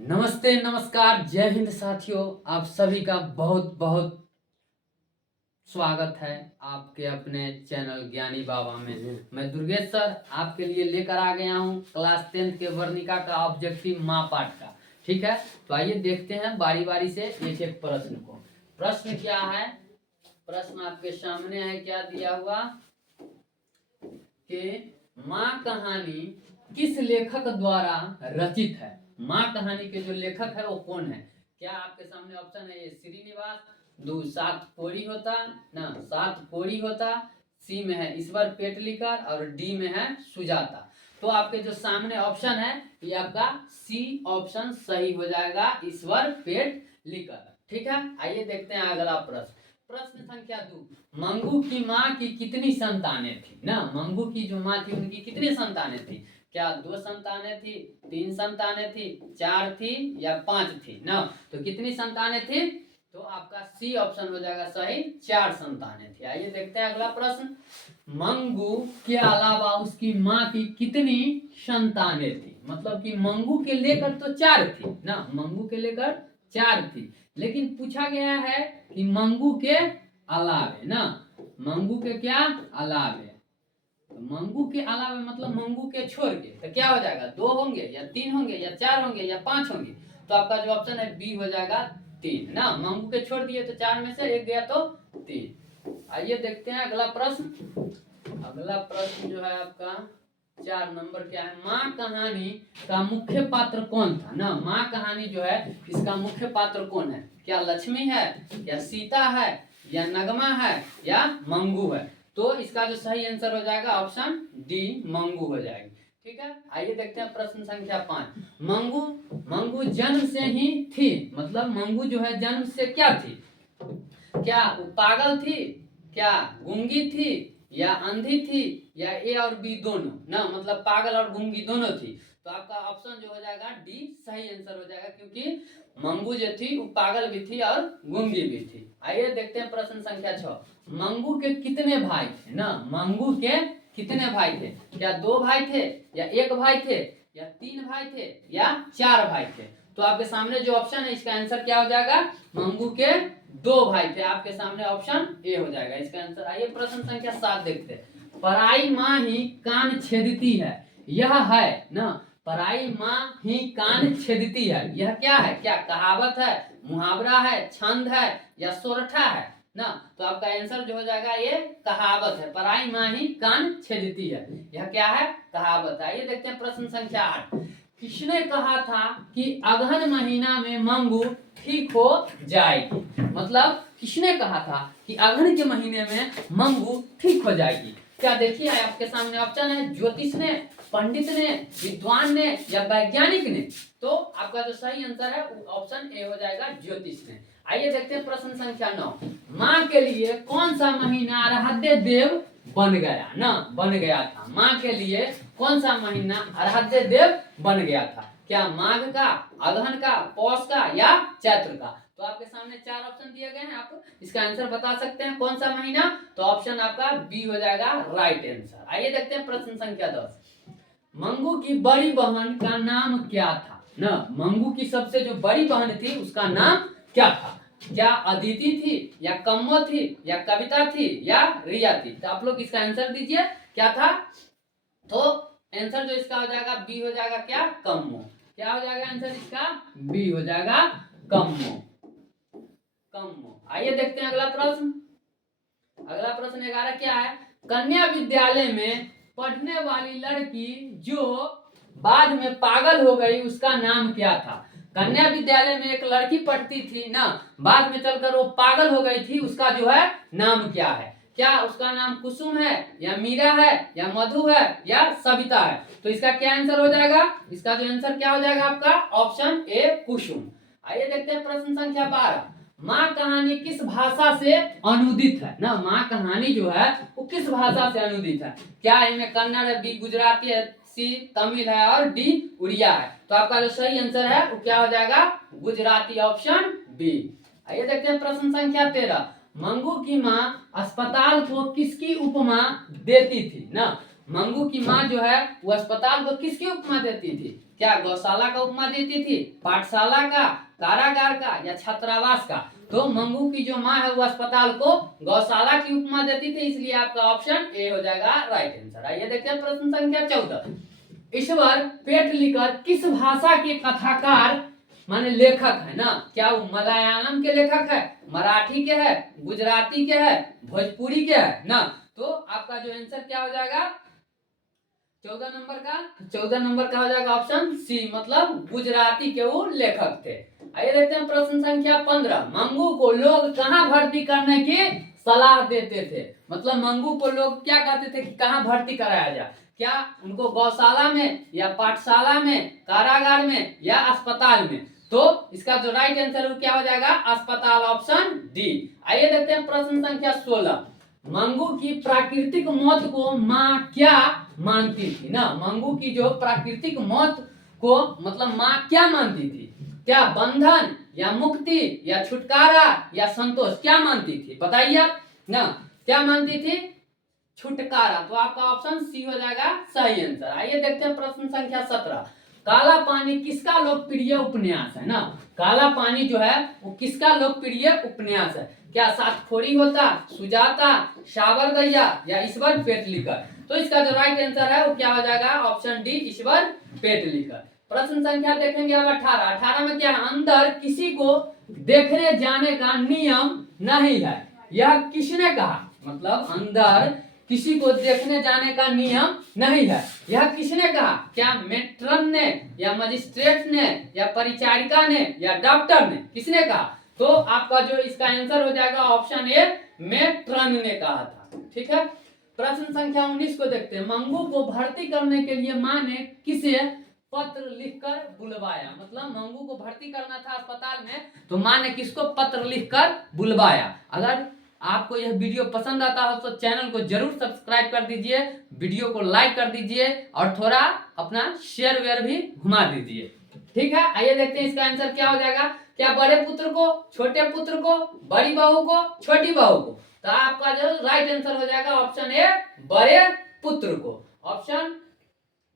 नमस्ते नमस्कार जय हिंद साथियों, आप सभी का बहुत बहुत स्वागत है आपके अपने चैनल ज्ञानी बाबा में। मैं दुर्गेश सर आपके लिए लेकर आ गया हूं क्लास 10th के वर्णिका का ऑब्जेक्टिव माँ पाठ का। ठीक है, तो आइए देखते हैं बारी बारी से एक एक प्रश्न को। प्रश्न क्या है, प्रश्न आपके सामने है। क्या दिया हुआ कि माँ कहानी किस लेखक द्वारा रचित है। माँ कहानी के जो लेखक है वो कौन है। क्या आपके सामने ऑप्शन है, ए श्रीनिवास, दो सातकोड़ी होता ना, सातकोड़ी होता, सी में है ईश्वर पेटलिकर और डी में है सुजाता। तो आपके जो सामने ऑप्शन है ये आपका सी ऑप्शन सही हो जाएगा, ईश्वर पेटलिकर। ठीक है, आइए देखते हैं अगला प्रश्न। प्रश्न संख्या 2, मंगू की माँ की कितनी संतानें थी ना। मंगू की जो माँ थी उनकी कितनी संतानें थी। क्या 2 संतानें थी, 3 संतानें थी, 4 थी या 5 थी ना। तो कितनी संतानें थी, तो आपका सी ऑप्शन हो जाएगा सही, 4 संतानें थी। आइए देखते हैं अगला प्रश्न। मंगू के अलावा उसकी माँ की कितनी संतानें थी। मतलब कि मंगू के लेकर तो 4 थी ना, मंगू के लेकर 4 थी, लेकिन पूछा गया है कि मंगू के अलावे ना, मंगू के क्या अलावे। तो मंगू के अलावे मतलब मंगू के छोड़ के, तो क्या हो जाएगा, 2 होंगे या 3 होंगे या 4 होंगे या 5 होंगे। तो आपका जो ऑप्शन है बी हो जाएगा 3 ना। मंगू के छोड़ दिए तो 4 में से एक गया तो 3। आइए देखते हैं अगला प्रश्न। अगला प्रश्न जो है आपका 4 नंबर क्या है, माँ कहानी का मुख्य पात्र कौन था ना। माँ कहानी जो है इसका मुख्य पात्र कौन है। क्या लक्ष्मी है, या सीता है, या नगमा है, या मंगू है। तो इसका जो सही आंसर हो जाएगा ऑप्शन डी मंगू हो जाएगी। ठीक है, आइए देखते हैं प्रश्न संख्या 5। मंगू जन्म से ही थी, मतलब मंगू जो है जन्म से क्या थी। क्या वो पागल थी, क्या गूंगी थी, या अंधी थी, या ए और बी दोनों ना, मतलब पागल और गूंगी दोनों थी। तो आपका ऑप्शन जो हो जाएगा डी सही आंसर हो जाएगा, क्योंकि मंगू जो थी वो पागल भी थी और गूंगी भी थी। आइए देखते हैं प्रश्न संख्या 6। मंगू के कितने भाई थे ना। मंगू के कितने भाई थे। क्या 2 भाई थे, या 1 भाई थे, या 3 भाई थे, या 4 भाई थे। तो आपके सामने जो ऑप्शन है इसका आंसर क्या हो जाएगा, मंगू के 2 भाई थे। आपके सामने ऑप्शन ए हो जाएगा इसका आंसर। आइए प्रश्न संख्या 7 देखते हैं। पराई माँ ही कान छेदती है, यह है ना। पराई माँ ही कान छेदती है, यह क्या है। क्या कहावत है, मुहावरा है, छंद है, या सोरठा है ना। तो आपका आंसर जो हो जाएगा ये कहावत है। पराई माँ ही कान छेदती है, यह क्या है, कहावत है। ये देखते हैं प्रश्न संख्या 8। किसने कहा था कि अगहन महीना में मंगू ठीक हो जाएगी। मतलब किसने कहा था कि अगहन के महीने में मंगू ठीक हो जाएगी। क्या देखिए आपके सामने ऑप्शन है, ज्योतिष ने, पंडित ने, विद्वान ने, या वैज्ञानिक ने। तो आपका जो सही आंसर है ऑप्शन ए हो जाएगा, ज्योतिष ने। आइए देखते हैं प्रश्न संख्या 9। माँ के लिए कौन सा महीना आराध्य देव बन गया ना, बन गया था। माँ के लिए कौन सा महीना आराध्य देव बन गया था। क्या माघ का, अगहन का, पौष का, या चैत्र का। तो आपके सामने 4 ऑप्शन दिए गए हैं, आप इसका आंसर बता सकते हैं कौन सा महीना। तो ऑप्शन आपका बी हो जाएगा राइट आंसर। आइए देखते हैं प्रश्न संख्या 10। मंगू की बड़ी बहन का नाम क्या था ना। मंगू की सबसे जो बड़ी बहन थी उसका नाम क्या था। क्या अदिति थी, या कम्मो थी, या कविता थी, या रिया थी। तो आप लोग इसका आंसर दीजिए क्या था। तो आंसर जो इसका हो जाएगा बी हो जाएगा, क्या कम्मो। क्या हो जाएगा आंसर इसका, बी हो जाएगा कम्मो, कम्मो। आइए देखते हैं अगला प्रश्न। अगला प्रश्न 11 क्या है, कन्या विद्यालय में पढ़ने वाली लड़की जो बाद में पागल हो गई उसका नाम क्या था। कन्या विद्यालय में एक लड़की पढ़ती थी ना, बाद में चलकर वो पागल हो गई थी, उसका जो है नाम क्या है। क्या उसका नाम कुसुम है, या मीरा है, या मधु है, या सविता है। तो इसका क्या आंसर हो जाएगा, इसका जो आंसर क्या हो जाएगा आपका ऑप्शन ए कुसुम। आइए देखते हैं प्रश्न संख्या 12। माँ कहानी किस भाषा से अनुदित है ना। माँ कहानी जो है वो किस भाषा से अनुदित है। क्या इनमें कन्नड़ है, बी गुजराती है, सी तमिल है, और डी उड़िया है। तो आपका जो सही आंसर है वो क्या हो जाएगा, गुजराती, ऑप्शन बी। आइए देखते हैं प्रश्न संख्या 13। मंगू की माँ अस्पताल को किसकी उपमा देती थी ना। मंगू की माँ जो है वो अस्पताल को किसकी उपमा देती थी? क्या गौशाला का उपमा देती थी, पाठशाला का, कारागार का या छात्रावास का? तो मंगू की जो माँ है वो अस्पताल को गौशाला की उपमा देती थी, इसलिए आपका ऑप्शन ए हो जाएगा राइट आंसर। आइए देखते हैं प्रश्न संख्या 14। ईश्वर पेटलिकर किस भाषा के कथाकार माने लेखक है ना? क्या वो मलयालम के लेखक है, मराठी के है, गुजराती के है, भोजपुरी के है ना? तो आपका जो आंसर क्या हो जाएगा 14 नंबर का हो जाएगा ऑप्शन सी, मतलब गुजराती के वो लेखक थे। आइए देखते हैं प्रश्न संख्या 15। मंगू को लोग कहाँ भर्ती करने की सलाह देते थे? मतलब मंगू को लोग क्या कहते थे कि कहाँ भर्ती कराया जाए? क्या उनको गौशाला में या पाठशाला में, कारागार में या अस्पताल में? तो इसका जो राइट आंसर है क्या हो जाएगा अस्पताल, ऑप्शन डी। आइए देखते हैं प्रश्न संख्या 16। मंगू की प्राकृतिक मौत को माँ क्या मानती थी ना? मंगू की जो प्राकृतिक मौत को मतलब माँ क्या मानती थी? क्या बंधन या मुक्ति या छुटकारा या संतोष, क्या मानती थी बताइए आप ना? क्या मानती थी? छुटकारा। तो आपका ऑप्शन सी हो जाएगा सही आंसर। आइए देखते हैं प्रश्न संख्या 17। काला पानी किसका लोकप्रिय उपन्यास है ना? काला पानी जो है वो किसका लोकप्रिय उपन्यास है? क्या सातखोरी होता, सुजाता, सावर गैया या ईश्वर पेटलिकर? तो इसका जो राइट आंसर है वो क्या हो जाएगा ऑप्शन डी, ईश्वर पेटलिकर। प्रश्न संख्या देखेंगे अब 18। 18 में क्या है? अंदर किसी को देखने जाने का नियम नहीं है, यह किसने कहा? मतलब अंदर किसी को देखने जाने का नियम नहीं है, यह किसने कहा? क्या मेट्रन ने या मजिस्ट्रेट ने या परिचारिका ने या डॉक्टर ने? किसने कहा? तो आपका जो इसका आंसर हो जाएगा ऑप्शन ए, मेट्रन ने कहा था। ठीक है। प्रश्न संख्या 19 को देखते हैं। मंगू को भर्ती करने के लिए माँ ने किसे पत्र लिखकर बुलवाया? मतलब मंगू को भर्ती करना था अस्पताल में, तो माँ ने किसको पत्र लिखकर बुलवाया? अगर आपको यह वीडियो पसंद आता हो तो चैनल को जरूर सब्सक्राइब कर दीजिए, वीडियो को लाइक कर दीजिए और थोड़ा अपना शेयर वेयर भी घुमा दीजिए। ठीक है। आइए देखते हैं इसका आंसर क्या हो जाएगा। क्या बड़े पुत्र को, छोटे पुत्र को, बड़ी बहू को, छोटी बहू को? तो आपका जो राइट आंसर हो जाएगा ऑप्शन ए, बड़े पुत्र को। ऑप्शन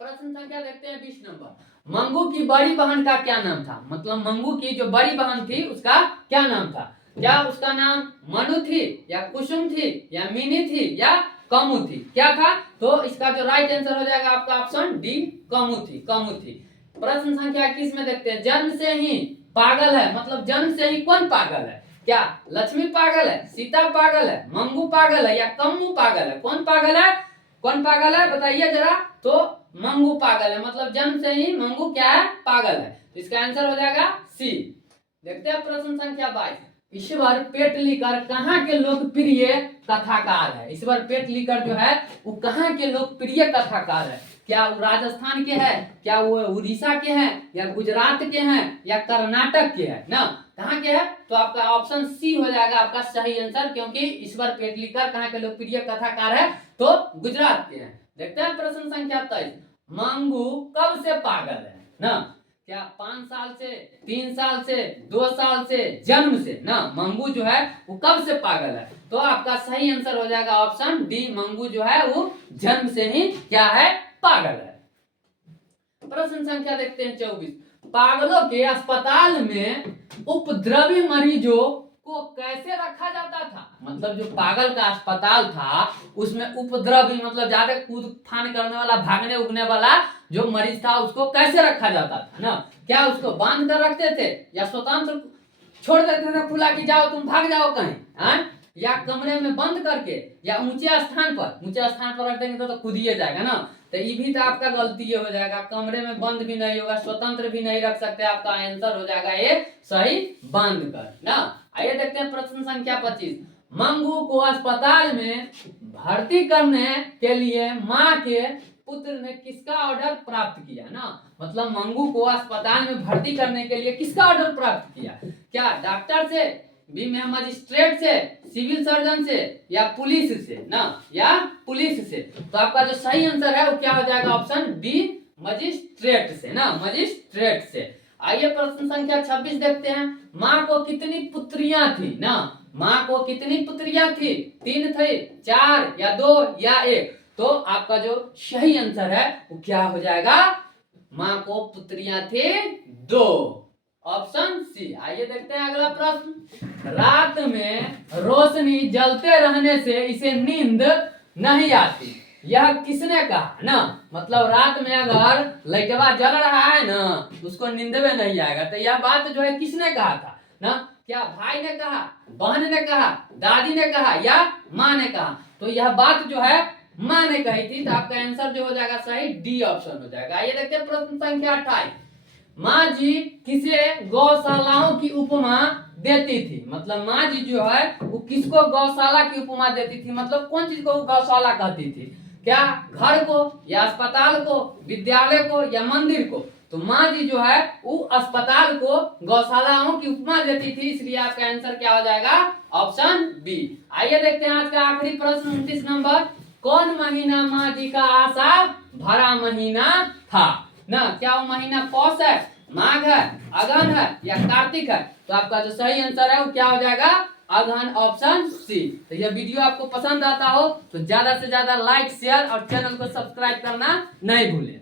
प्रश्न संख्या देखते हैं 20 नंबर। मंगू की बड़ी बहन का क्या नाम था? मतलब मंगू की जो बड़ी बहन थी उसका क्या नाम था? क्या उसका नाम मनु थी या कुसुम थी या मिनी थी या कमु थी? क्या था? तो इसका जो राइट आंसर हो जाएगा आपका ऑप्शन डी, कमु थी, कमु थी। प्रश्न संख्या 21 में देखते हैं। जन्म से ही पागल है, मतलब जन्म से ही कौन पागल है? क्या लक्ष्मी पागल है, सीता पागल है, मंगू पागल है या कम्मू पागल है? कौन पागल है? कौन पागल है बताइए जरा। तो मंगू पागल है, मतलब जन्म से ही मंगू क्या है? पागल है। तो इसका आंसर हो जाएगा सी। देखते हैं प्रश्न संख्या 22। ईश्वर पेटलिकर कहाँ के लोकप्रिय कथाकार है? ईश्वर पेटलिकर जो है वो कहाँ के लोकप्रिय कथाकार है? क्या वो राजस्थान के हैं, क्या वो उड़ीसा के हैं या गुजरात के हैं या कर्नाटक के हैं ना? कहाँ के हैं? तो आपका ऑप्शन सी हो जाएगा आपका सही आंसर, क्योंकि ईश्वर पेटलिकर कहाँ के लोकप्रिय कथाकार है? तो गुजरात के हैं। देखते हैं प्रश्न संख्या 23। मंगू कब से पागल है ना? क्या 5 साल से, 3 साल से, 2 साल से, जन्म से ना? मंगू जो है वो कब से पागल है? तो आपका सही आंसर हो जाएगा ऑप्शन डी, मंगू जो है वो जन्म से ही क्या है? पागल है। प्रश्न संख्या देखते हैं 24। पागलों के अस्पताल में उपद्रवी मरीजों को कैसे रखा जाता था? मतलब जो पागल का अस्पताल था उसमें उपद्रवी मतलब ज्यादा कूद फान करने वाला, भागने उगने वाला जो मरीज था उसको कैसे रखा जाता था ना? क्या उसको बांध कर रखते थे या स्वतंत्र छोड़ देते थे खुला कि जाओ तुम भाग जाओ कहीं, या कमरे में बंद करके या ऊंचे स्थान पर रख देंगे तो कूदिए जाएगा ना? तो ये भी तो आपका गलती हो जाएगा। कमरे में बंद भी नहीं होगा, स्वतंत्र भी नहीं रख सकते। आपका आंसर हो जाएगा ये सही, बांध कर ना। आइए देखते हैं प्रश्न संख्या 25। मंगू को अस्पताल में भर्ती करने के लिए माँ के पुत्र ने किसका ऑर्डर प्राप्त किया ना? मतलब मंगू को अस्पताल में भर्ती करने के लिए किसका ऑर्डर प्राप्त किया? क्या डॉक्टर से, मजिस्ट्रेट से, सिविल सर्जन से या पुलिस से ना? या पुलिस से? तो आपका जो सही आंसर है वो क्या हो जाएगा ऑप्शन डी, मजिस्ट्रेट से ना? मजिस्ट्रेट से। आइए प्रश्न संख्या 26 देखते हैं। माँ को कितनी पुत्रियां थी ना? माँ को कितनी पुत्रियां थी? 3 थे, 4 या 2 या 1? तो आपका जो सही आंसर है वो क्या हो जाएगा, माँ को पुत्रियां थी 2, ऑप्शन सी। आइए देखते हैं अगला प्रश्न। रात में रोशनी जलते रहने से इसे नींद नहीं आती, यह किसने कहा ना। मतलब रात में अगर लाइटवा जल रहा है ना उसको नींद में नहीं आएगा, तो यह बात जो है किसने कहा था ना। क्या भाई ने कहा, बहन ने कहा, दादी ने कहा या माँ ने कहा। तो यह बात जो है माँ ने कही थी, तो आपका आंसर जो हो जाएगा सही डी ऑप्शन हो जाएगा। आइए देखते हैं प्रश्न संख्या 28। माँ जी किसे गौशालाओं की उपमा देती थी। मतलब माँ जी जो है वो किसको गौशाला की उपमा देती थी, मतलब कौन चीज को गौशाला कहती थी। क्या घर को या अस्पताल को, विद्यालय को या मंदिर को। तो माँ जी जो है वो अस्पताल को गौशालाओं की उपमा देती थी, इसलिए आपका आंसर क्या हो जाएगा, ऑप्शन बी। आइए देखते हैं आज का आखिरी प्रश्न 29 नंबर। कौन महीना माँ जी का आशा भरा महीना था ना। क्या वो महीना पौष है, माघ है, अगहन है या कार्तिक है। तो आपका जो सही आंसर है वो क्या हो जाएगा, अगहन, ऑप्शन सी। तो यह वीडियो आपको पसंद आता हो तो ज्यादा से ज्यादा लाइक, शेयर और चैनल को सब्सक्राइब करना नहीं भूलें।